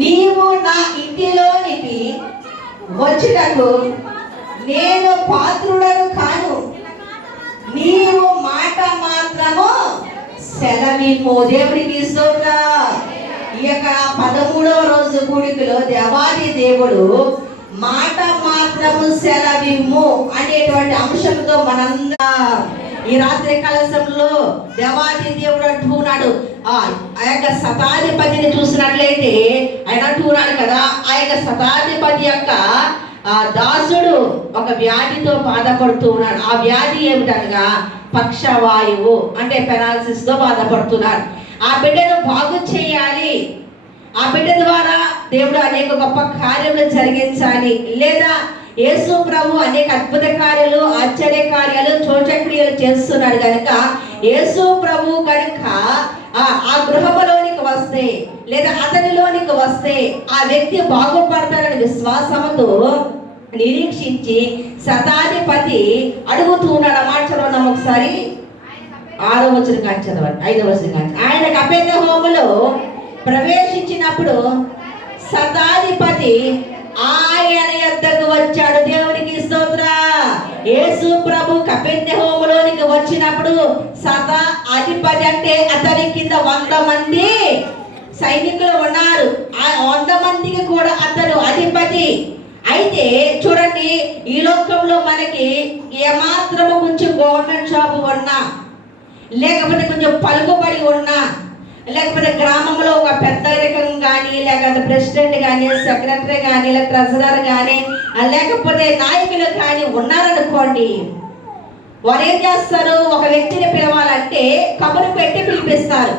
నీవు నా ఇంటిలోనికి వచ్చుటకు నేను పాత్రుడను కాను, నీవు మాట మాత్రము సెలవిమ్ము. దేవుడికి స్తోత్రం. ఈ యొక్క 13వ రోజు కూడికలో దేవాది దేవుడు మాట మాత్రము సెలవిమ్ము అనేటువంటి అంశంతో మనందరం ఈ రాత్రి కలశంలో దేవాది దేవుడు అంటున్నాడు. ఆ యొక్క శతాధిపతిని చూసినట్లయితే ఆయన అంటున్నాడు కదా, ఆ యొక్క శతాధిపతి యొక్క దాసుడు ఒక వ్యాధితో బాధపడుతూ ఉన్నాడు. ఆ వ్యాధి ఏమిటనగా పక్షవాయువు, అంటే పెరాలసిస్ తో బాధపడుతున్నాడు. ఆ బిడ్డను బాగు చేయాలి, ఆ బిడ్డ ద్వారా దేవుడు అనేక గొప్ప కార్యములు జరిగించాలి, లేదా యేసు ప్రభు అనేక అద్భుత కార్యాలు, ఆశ్చర్య కార్యాలు, చోచక్రియలు చేస్తున్నాడు కనుక యేసు ప్రభు కనుక ఆ గృహములోనికి వస్తే లేదా అతనిలోనికి వస్తే ఆ వ్యక్తి బాగుపడతాడని విశ్వాసంతో నిరీక్షించి శతాధిపతి అడుగుతున్నాడు. ఆ మాట చదవడం ఒకసారి. 6వ వచనం కాదు చదవండి, 5వ వచనం కాదు. ఆయన కపెర్నహూములో ప్రవేశించినప్పుడు శతాధిపతి ఆయన యొద్దకు వచ్చాడు. దేవునికి స్తోత్రం. యేసు ప్రభు కపెర్నహూములోనికి వచ్చినప్పుడు శతాధిపతి అంటే అతని కింద 100 మంది సైనికులు ఉన్నారు. ఆ 100 మందికి కూడా అతను అధిపతి. అయితే చూడండి, ఈ లోకంలో మనకి ఏమాత్రము కొంచెం గవర్నమెంట్ జాబ్ ఉన్నా, లేకపోతే కొంచెం పలుకుబడి ఉన్నా, లేకపోతే గ్రామంలో ఒక పెద్ద రకం కానీ, లేకపోతే ప్రెసిడెంట్ కానీ, సెక్రటరీ కానీ, లేక ట్రెజరర్ కానీ, లేకపోతే నాయకులు కానీ ఉన్నారనుకోండి, వారు ఏం చేస్తారు? ఒక వ్యక్తిని పిలవాలంటే కబురు పెట్టి పిలిపిస్తారు.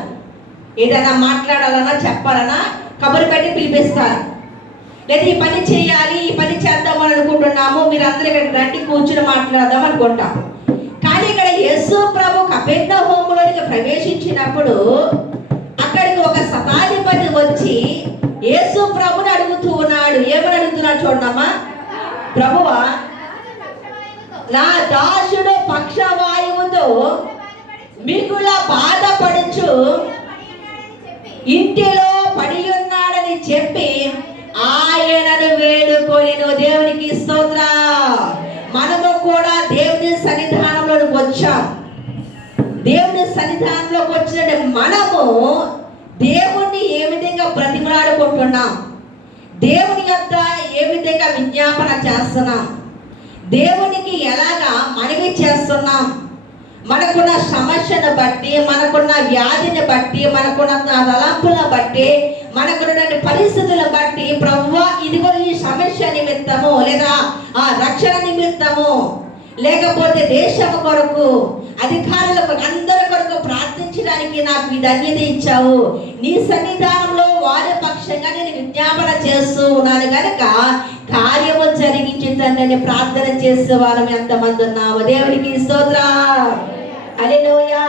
ఏదైనా మాట్లాడాలన్నా చెప్పాలన్నా కబురు పెట్టి పిలిపిస్తారు. లేదా ఈ పని చేయాలి, ఈ పని చేద్దాం అని అనుకుంటున్నాము, మీరు అందరూ ఇక్కడ రండి కూర్చుని మాట్లాడదాం అనుకుంటాం. కానీ ఇక్కడ యేసు ప్రభు కపెర్నహూములోనికి ప్రవేశించినప్పుడు అక్కడికి ఒక శతాధిపతి వచ్చి యేసు ప్రభుని అడుగుతూ ఉన్నాడు. ఏమని అడుగుతున్నాడు చూడమ్మా. ప్రభువా, నా దాసుడు పక్షవాయువుతో మిగుల బాధపడుచు ఇంటిలో పడి ఉన్నాడని చెప్పి ఆయనను వేడుకొనెను. దేవునికి స్తోత్రం. మనము కూడా దేవుని సన్నిధానంలోకి వచ్చాం. దేవుని సన్నిధానంలోకి వచ్చినట్టు మనము దేవుణ్ణి ఏ విధంగా బ్రతిమలాడుకుంటున్నాం, దేవుని యొక్క ఏ విధంగా విజ్ఞాపన చేస్తున్నాం, దేవునికి ఎలాగా మనవి చేస్తున్నాం, మనకున్న సమస్యను బట్టి, మనకున్న వ్యాధిని బట్టి, మనకున్న తలంపులను బట్టి, మనకున్న పరిస్థితులను బట్టి, ప్రభువా ఇదిగో ఈ సమస్య నిమిత్తము, లేదా ఆ రక్షణ నిమిత్తము, లేకపోతే దేశం కొరకు, అధికారులకు అందరి కొరకు ప్రార్థించడానికి నాకు ఈ ధన్యత ఇచ్చావు. నీ సన్నిధానంలో వారి పక్షంగా నేను విజ్ఞాపన చేస్తూ ఉన్నాను కనుక కార్యము జరిగించిందని ప్రార్థన చేసే వారం ఎంతమంది ఉన్నాము. దేవునికి స్తోత్రం. హల్లెలూయా.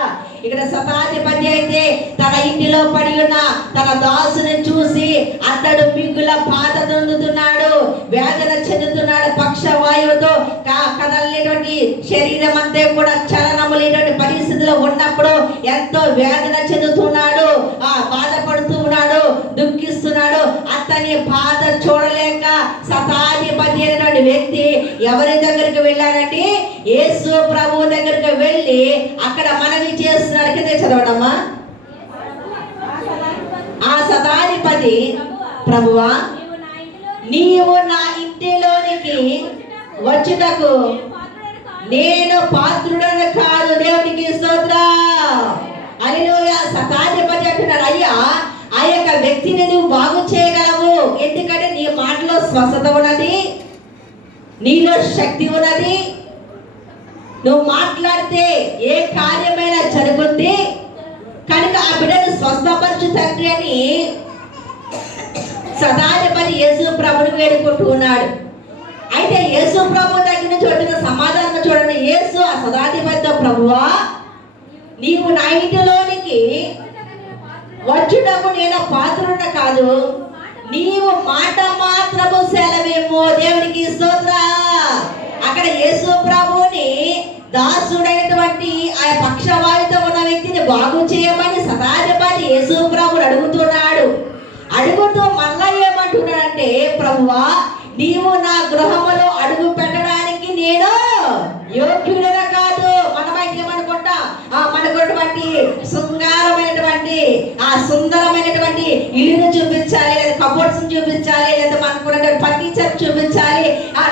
ఇక్కడ శతాధిపతి అయితే తన ఇంటిలో పడి ఉన్న తన దాసుని చూసి అతడు మిగుల బాధ చెందుతున్నాడు, వేదన చెందుతున్నాడు. పక్షవాయువుతో కదలలేటువంటి శరీరం అంతా కూడా చలనము లేనటువంటి పరిస్థితిలో ఉన్నప్పుడు ఎంతో వేదన చెందుతున్నాడు, బాధపడుతూ ఉన్నాడు, దుఃఖిస్తున్నాడు. అతని బాధ చూడలేక శతాధిపతి అనేటువంటి వ్యక్తి ఎవరి దగ్గరికి వెళ్ళాడంటే యేసు ప్రభు దగ్గరికి వెళ్ళి అక్కడ మనవి చేస్తున్నాడు. కింద చదవడమ్మా. ఆ శతాధిపతి, ప్రభువా నీవు నా ఇంటిలోనికి వచ్చుటకు నేను పాత్రుడను కాదు. దేవునికి స్తోత్రం. హల్లెలూయా. శతాధిపతి అంటున్నాడు, అయ్యా ఆ యొక్క వ్యక్తిని నువ్వు బాగు చేయగలవు, ఎందుకంటే నీ మాటలో స్వస్థత ఉన్నది, నీలో శక్తి ఉన్నది, నువ్వు మాట్లాడితే ఏ కార్యమైనా జరుగుద్ది కనుక ఆ బిడ్డను స్వస్థపరచు తండ్రి అని శతాధిపతి యేసు ప్రభుని వేడుకుంటూ ఉన్నాడు. అయితే యేసు ప్రభు దగ్గర నుంచి వచ్చిన సమాధానం చూడండి. యేసు ఆ శతాధిపతితో, ప్రభువా నీవు నా ఇంటిలోనికి వచ్చుటకు నేను పాత్రుడ కాదు, నీవు మాట మాత్రము సెలవేమో. దేవునికి స్తోత్రం. అక్కడ యేసు ప్రభుని దాసుడైనటువంటి ఆ పక్షవాయుతో ఉన్న వ్యక్తిని బాగు చేయమని శతాధిపతి యేసు ప్రభుని అడుగుతున్నాడు. అడుగుతూ మళ్ళా ఏమన్నాడంటే, ప్రభువా నీవు నా గృహములో అడుగు పెట్టడానికి నేను యోగ్యుడన కాదు. మనమైతే ఏమనుకుంటాం, మనకున్నటువంటి సుందరమైనటువంటి ఇల్లును చూపించాలి, లేదా కబోర్డ్స్ చూపించాలి, లేదా మనకున్నటువంటి ఫర్నిచర్ చూపించాలి,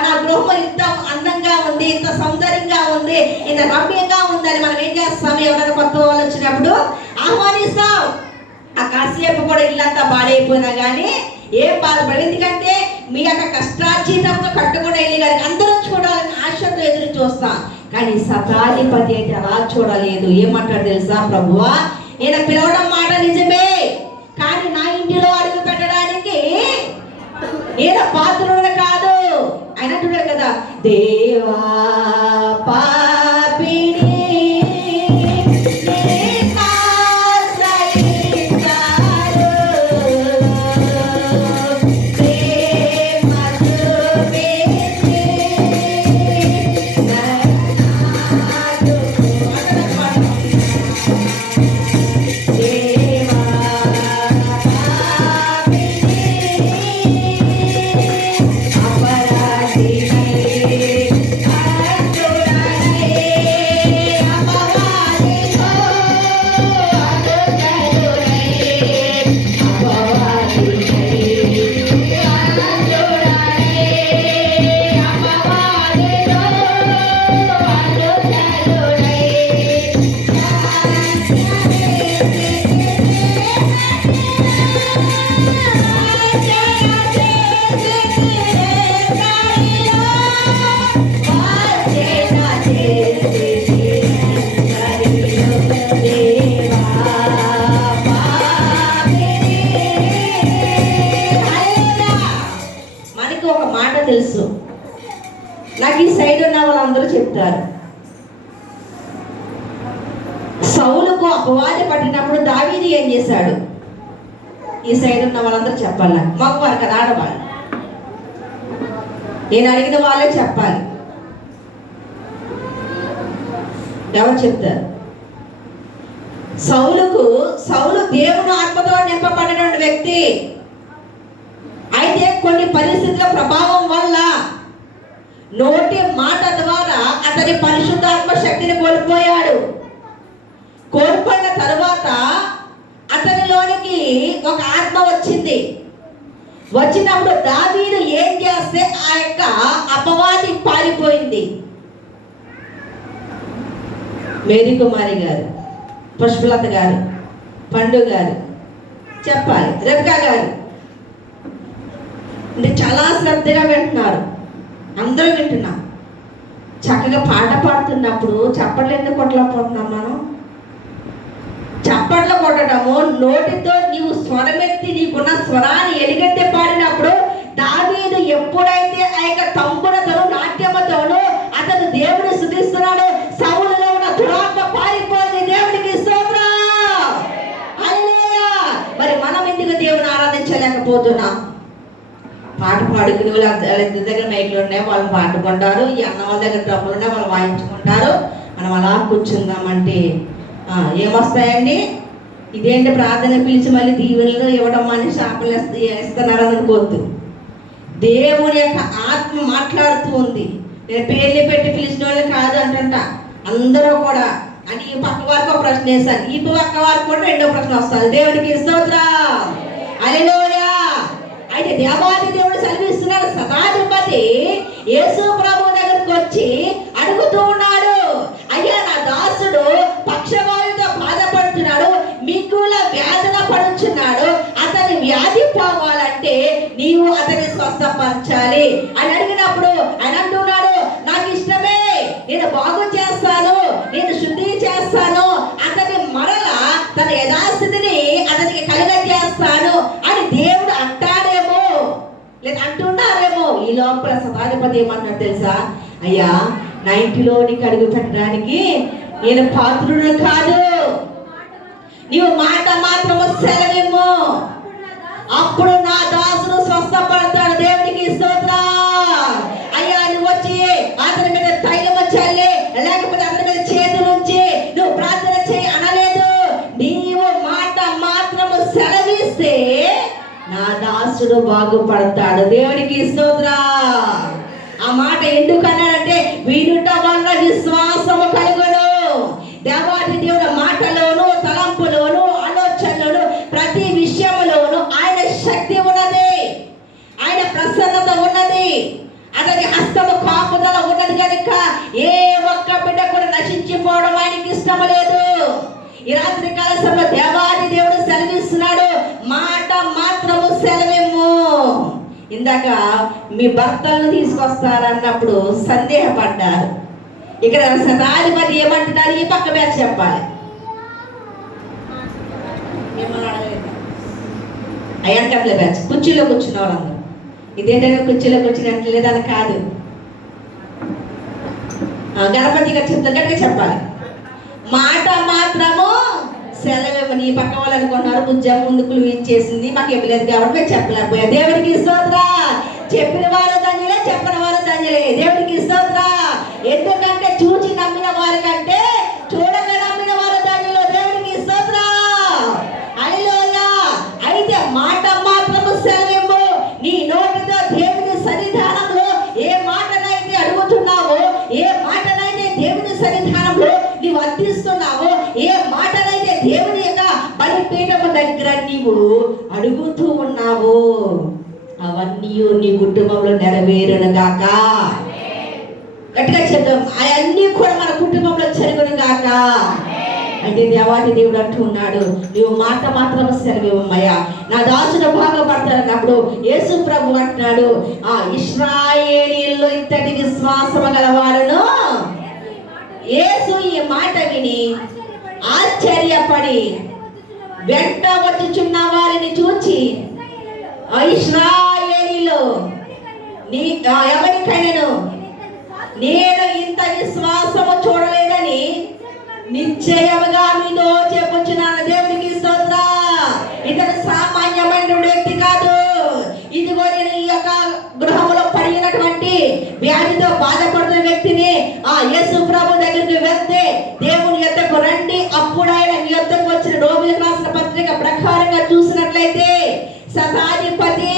నా గృహం ఇంత అందంగా ఉంది, ఇంత సౌందర్యంగా ఉంది, ఇంత రమ్యంగా ఉందని మనం ఏం చేస్తాం? ఎవరైనా కొత్త వాళ్ళు వచ్చినప్పుడు ఆహ్వానిస్తాం. ఆ కాసేపు కూడా ఇల్లంతా బాడైపోయినా కానీ ఏం బాధపడదు. ఎందుకంటే మీ యొక్క కష్టార్జితంతో కట్టుకునే ఇల్లు గారికి అందరూ చూడాలని ఆశతో ఎదురు చూస్తాం. కానీ శతాధిపతి అయితే అలా చూడలేదు. ఏమంటాడు తెలుసా? ప్రభువా నేను పిలవడం మాట నిజమే, కానీ నా ఇంటిలో అడుగు పెట్టడానికి నేను పాత్రుడు కాదు ఆయన అంటున్నాడు కదా. దేవా పాపిని తెలుసు. నాకు ఈ సైడ్ ఉన్న వాళ్ళందరూ చెప్తారు, సౌలుకు అపవాది పట్టినప్పుడు దావీదు ఏం చేశాడు? ఈ సైడ్ ఉన్న వాళ్ళందరూ చెప్పాలి. మగవారు కదా, ఆడవాళ్ళు. నేను అడిగిన వాళ్ళే చెప్పాలి. ఎవరు చెప్తారు? సౌలు దేవుని ఆత్మతో నింపబడినటువంటి వ్యక్తి. అయితే కొన్ని పరిస్థితుల ప్రభావం వల్ల నోటి మాట ద్వారా అతని పరిశుద్ధాత్మ శక్తిని కోల్పోయాడు. కోల్పోయిన తరువాత అతనిలోనికి ఒక ఆత్మ వచ్చింది. వచ్చినప్పుడు దావీదు ఏం చేస్తే ఆ యొక్క అపవాది పారిపోయింది. మేరీ కుమారి గారు, పుష్పలత గారు, పండు గారు చెప్పాలి, రెబకా గారు అంటే చాలా శ్రద్ధగా వింటున్నారు. అందరూ వింటున్నాం. చక్కగా పాట పాడుతున్నప్పుడు చప్పట్లు ఎందుకు కొట్టలేకపోతున్నాం? మనం చప్పట్లు కొట్టడము, నోటితో నీవు స్వరమెత్తి నీకున్న స్వరాన్ని ఎలుగెత్తి పాడినప్పుడు దావీదు ఎప్పుడైతే ఆ యొక్క తంబురతోను నాట్యమతోను అతను దేవుని స్తుతిస్తున్నాడు, సౌలులో ఉన్న దురాత్మ పారిపోయింది. దేవునికి స్తోత్రం, హల్లెలూయా. మరి మనం ఎందుకు దేవుని ఆరాధించలేకపోతున్నాం? పాట పాడుకుని వాళ్ళ దగ్గర మైకులు ఉన్నాయి, వాళ్ళు పాడుకుంటారు. ఈ అన్న వాళ్ళ దగ్గర డబ్బులు ఉన్నాయి, వాళ్ళు వాయించుకుంటారు. మనం అలా కూర్చుందామంటే ఏమొస్తాయండి? ఇదేంటి ప్రార్థన పిలిచి మళ్ళీ దీవెనలు ఇవ్వడం అని శాపలు ఇస్తున్నారని అనుకోవద్దు. దేవుని యొక్క ఆత్మ మాట్లాడుతూ ఉంది. నేను పేర్లు పెట్టి పిలిచిన వాళ్ళు కాదు అంటుంట. అందరూ కూడా అని ఈ పక్క వారికి ఒక ప్రశ్న వేస్తాను, ఈ పక్క వారికి కూడా రెండో ప్రశ్న వస్తుంది. దేవుడికి స్తోత్రం, హల్లెలూయా. అయితే దేవాది దేవుడు సెలవిస్తున్నాడు. శతాధిపతి యేసు ప్రభు దగ్గరికి వచ్చి అడుగుతూ ఉన్నాడు, అయ్యా నా దాసుడు పక్షవాయువుతో బాధపడుతున్నాడు, మిగుల వేదన పడుచున్నాడు, అతని వ్యాధి పోవాలంటే నీవు అతన్ని స్వస్థపరచాలి అని అడిగినప్పుడు ఆయన అంటున్నాడు, నాకు ఇష్టమే, నేను బాగు చేస్తాను, నేను శుద్ధి చేస్తాను, అతని మరల తన యథాస్థితిని అతనికి కలుగజేస్తాను అని దేవుడు అంటాడేమో, లేదా అంటున్నారేమో. ఈ లోపల శతాధిపతి ఏమన్నాడు తెలుసా? అయ్యా నా ఇంటిలో నీకు అడుగు పెట్టడానికి నేను పాత్రుడు కాదు, నీవు మాట మాత్రము సెలవేమో, అప్పుడు నా దాసుడు స్వస్థపడతాడు. దేవునికి స్తోత్రం. అయ్యా నువ్వు వచ్చి అతని మీద తైలము చల్లి, లేకపోతే అతని మీద చేతులు ఉంచి నువ్వు ప్రార్థన చేయి అనలేదు. నీవు మాట మాత్రము సెలవిస్తే నా దాసు దాసుడు బాగుపడతాడు. దేవునికి స్తోత్రం. ఆ మాట ఎందుకన్నాడంటే వినుట వల్ల విశ్వాసము కలుగును. దేవాది దేవుడు మాటలోను, తలంపులోను, ఆలోచనలోను, ప్రతి విషయంలోను ఆయన శక్తి ఉన్నది, ఆయన ప్రసన్నత ఉన్నది, అతని హస్తము కాపుదల ఉన్నది కనుక ఏ ఒక్క బిడ్డ కూడా నశించిపోవడం ఆయనకి ఇష్టం లేదు. ఈ రాత్రి కాల సమయంలో దేవాది దేవుడు సెలవిస్తున్నాడు, మాట మాత్రము సెలవిమ్ము. ఇందాక మీ భర్తలను తీసుకొస్తారన్నప్పుడు సందేహపడ్డారు. ఇక్కడ శతాధిపతి ఏమంటున్నారు? ఈ పక్క బ్యాచ్ చెప్పాలి. అయ్యాకట్లే బ్యాచ్ కుర్చీలో కూర్చున్న వాళ్ళందరూ ఇదేంటంటే కుర్చీలో కూర్చున్నట్లు లేదని కాదు. గణపతి గారు చెప్తారు గట్టిగా చెప్పాలి. మాట మాత్రము సెలవు. నీ పక్క వాళ్ళు అనుకున్నారు ఉద్యమం ముందుకు ఇచ్చేసింది, మాకు ఇవ్వలేదు కాబట్టి మేము చెప్పలేకపోయా. దేవుడికి స్తోత్రం. చెప్పిన వారు ధన్యులే, చెప్పని వారు ధన్యులే. దేవుడికి స్తోత్రం. ఎందుకంటే చూచి నమ్మిన వారి కంటే చూడక నమ్మిన వారు ధన్యులు. దేవుడికి స్తోత్రం. హల్లెలూయా. అయితే మాట మాత్రము సెలవు. నీ నోటితో దేవుని సన్నిధానంలో ఏ మాటనైతే అడుగుతున్నావో, ఏ మాటనైతే దేవుని సన్నిధానంలో నీవు అందిస్తున్నావో, ఏ మాటనైతే దేవుని యొక్క బలిపీఠము దగ్గర నీవు అడుగుతూ ఉన్నావో అవన్నీ నీ కుటుంబంలో నెరవేరును గాక. గట్టిగా చెప్తాం, అవన్నీ కూడా మన కుటుంబంలో జరుగును గాక. అంటే దేవాది దేవుడు అంటూ ఉన్నాడు, నీవు మాట మాత్రం సెలవివ్వమ్మయ్యా, నా దాసుడు బాగుపడతాడన్నప్పుడు యేసు ప్రభు అంటున్నాడు, ఇశ్రాయేలీయుల్లో ఇంతటి విశ్వాసము గలవారును. యేసు ఈ మాట విని ఆశ్చర్యపడి వెంట వచ్చుచున్న వారిని చూచి, ఇశ్రాయేలీయులో ఎవరికైనాను నేను ఇంత విశ్వాసము చూడలేదని నిశ్చయముగా మీతో చెప్పుచున్నాను. దేవునికి స్తోత్రం. ఇతను సామాన్యమైన వ్యక్తి కాదు. ఇదిగో నేను ఈ యొక్క గృహంలో పడినటువంటి వ్యాధితో బాధపడుతున్న వ్యక్తిని యేసు ప్రభు దగ్గరికి వెళ్తే దేవుని యొద్దకు రండి, అప్పుడు ఆయన మీ యొద్దకు వచ్చిన రోగులకు రాసిన పత్రిక ప్రకారంగా చూసినట్లయితే శతాధిపతి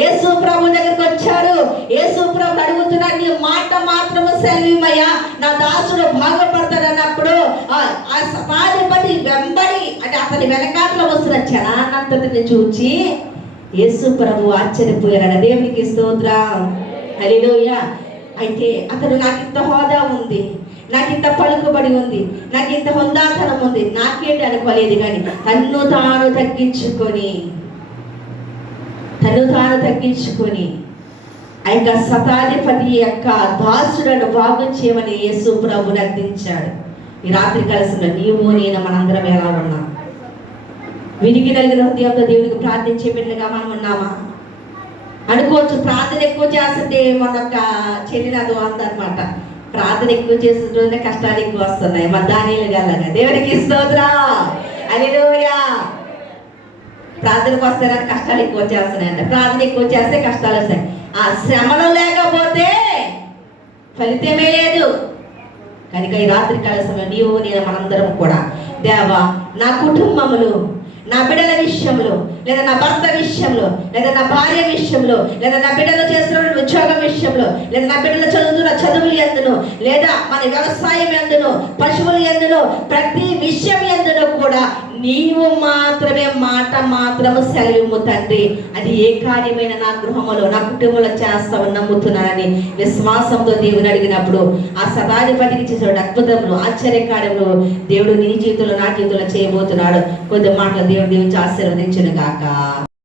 యేసు ప్రభు దగ్గరికి వచ్చారు. యేసు ప్రభు అడుగుతున్నాడు, నీ మాట మాత్రము సెలవిమ్మయ్యా, నా దాసుడు బాగుపడతాడు అన్నప్పుడు ఆ శతాధిపతి వెంబడి అంటే అతని వెనకాతలో వస్తున్న జనాన్నంతటిని చూచి యేసు ప్రభు ఆశ్చర్యపోయాడు. దేవునికి స్తోత్రం. హల్లెలూయా. అయితే అతను నాకు ఇంత హోదా ఉంది, నాకు ఇంత పలుకుబడి ఉంది, నాకు ఇంత హుందాతనం ఉంది, నాకేంటి అనుకోలేదు. కానీ తన్ను తాను తగ్గించుకొని ఆ యొక్క శతాధిపతి యొక్క దాసులను బాగు చేయమని యేసు ప్రభు అర్థించాడు. ఈ రాత్రి కలిసిన నీవు నేను మనందరం ఎలా ఉన్నాం? విరిగి నలిగిన హృదయంతో దేవుడికి ప్రార్థించే బిడ్డలుగా మనం ఉన్నామా? అనుకోవచ్చు ప్రార్థన ఎక్కువ చేస్తుంటే మనొక్క చెల్లినది అందనమాట, ప్రార్థన ఎక్కువ చేసిన రోజునే కష్టాలు ఎక్కువ వస్తున్నాయి. మన దానిలు గలగా. దేవునికి స్తోత్రం. హల్లెలూయా. ప్రార్థనకు వస్తారని కష్టాలు ఎక్కువ చేస్తున్నాయంట. ప్రార్థన ఎక్కువ చేస్తే కష్టాలు వస్తాయి. ఆ శ్రమలు లేకపోతే ఫలితమే లేదు. కనుక ఈ రాత్రి కాల సమయంలో నీవు నేను మనందరం కూడా దేవా, నా కుటుంబములు, నా బిడ్డల విషయంలో, లేదా నా భర్త విషయంలో, లేదా నా భార్య విషయంలో, లేదా నా బిడ్డలు చేస్తున్న ఉద్యోగం విషయంలో, లేదా నా బిడ్డలు చదువుతున్న చదువులు ఎందును, లేదా మన వ్యవసాయం ఎందును, పశువులు ఎందును, ప్రతి విషయం ఎందును కూడా నీవు మాత్రమే మాట మాత్రము సెలవిమ్ము తండ్రి. అది ఏ కార్యమైన నా గృహములో, నా కుటుంబంలో చేస్తామని నమ్ముతున్నానని విశ్వాసంతో దేవుని అడిగినప్పుడు ఆ శతాధిపతికి చేసే అద్భుతములు, ఆశ్చర్యకార్యములు దేవుడు నీ జీవితంలో, నా జీవితంలో చేయబోతున్నాడు. కొద్ది మాటలు దేవుడు దీవించి ఆశీర్వదించును గాక.